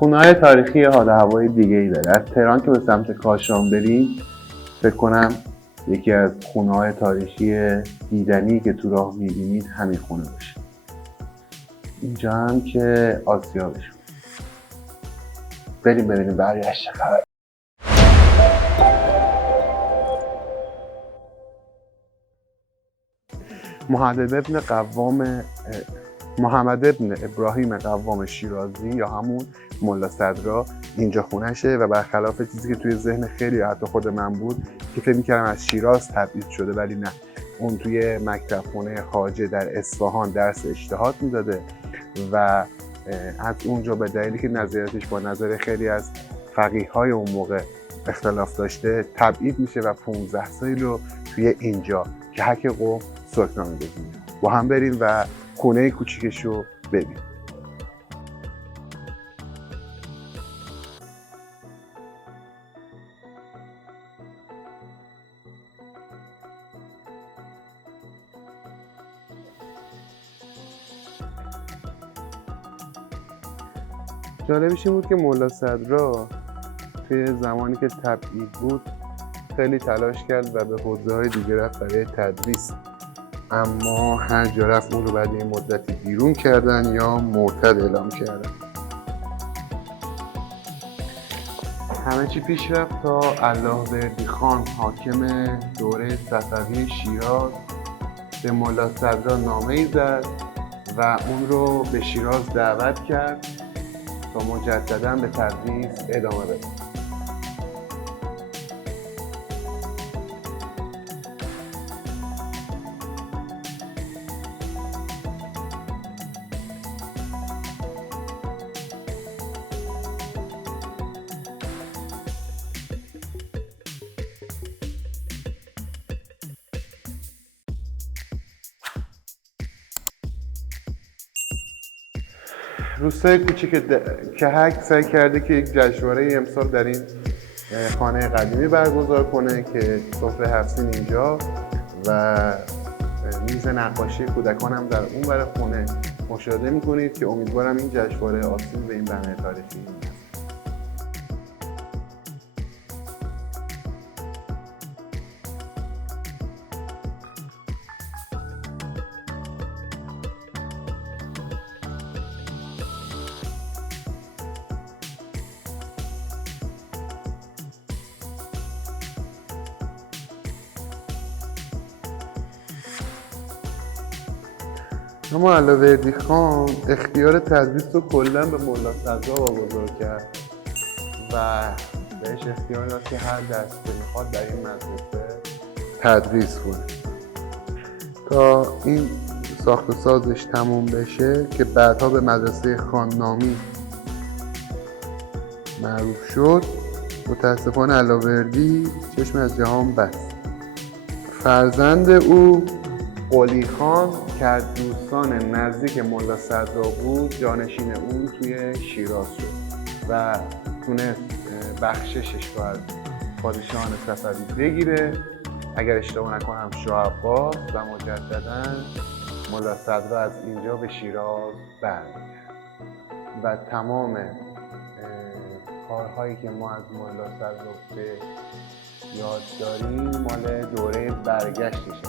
خونه‌های تاریخی حال و هوای دیگه‌ای داره. از تهران که به سمت کاشان بریم فکر کنم یکی از خونه‌های تاریخی دیدنی که تو راه می‌بینید همین خونه باشه. اینجا هم که آسیابشون. بریم ببینیم بقیه‌اش چه خبره. محمد ابن ابراهیم قوام شیرازی یا همون ملا صدرا اینجا خونشه و برخلاف چیزی که توی ذهن خیلی حتی خود من بود که فکر می‌کردم از شیراز تبعید شده، ولی نه، اون توی مکتب خونه خواجه در اصفهان درس اجتهاد میداده و از اونجا به دلیلی که نظریاتش با نظر خیلی از فقیه‌های اون موقع اختلاف داشته تبعید میشه و 15 سالی رو توی اینجا که حک قوم سلطان بزنیم. با هم بریم و خونه کوچیکش رو ببینیم. جالبش این بود که ملا صدرا توی زمانی که تبعید بود خیلی تلاش کرد و به حوزه‌های دیگه رفت برای تدریس، اما هر جا رفت اون رو بعد این مدتی بیرون کردن یا مرتد اعلام کردن. همه چی پیش رفت تا اللهوردی خان حاکم دوره صفوی شیراز به ملا صدرا نامه‌ای زد و اون رو به شیراز دعوت کرد تا مجدداً به تدریس ادامه بده. روستای کوچیک کهک سعی کرده که یک جشنواره امسال در این خانه قدیمی برگزار کنه که سفره هفسین اینجا و میز نقاشی کودکان هم در اون ور خونه مشاهده میکنید که امیدوارم این جشنواره آسیبی به این بنای تاریخی نزنه. اما اللهوردی خان اختیار تدریس رو کلا به ملا صدرا واگذار کرد و بهش اختیار داد که هر درسی که میخواد در این مدرسه تدریس کنه تا این ساخت و سازش تموم بشه که بعدها به مدرسه خاننامی معروف شد. متاسفانه اللهوردی چشم از جهان بست. فرزند او قلی خان که از دوستان نزدیک ملا صدرا بود جانشین اون توی شیراز شد و تونست بخششش رو از پادشاهان صفوی بگیره، اگر اشتباه نکنم شاه عباس، و مجدداً ملا صدرا از اینجا به شیراز برمیگرد و تمام کارهایی که ما از ملا صدرا به یاد داریم مال دوره برگشتش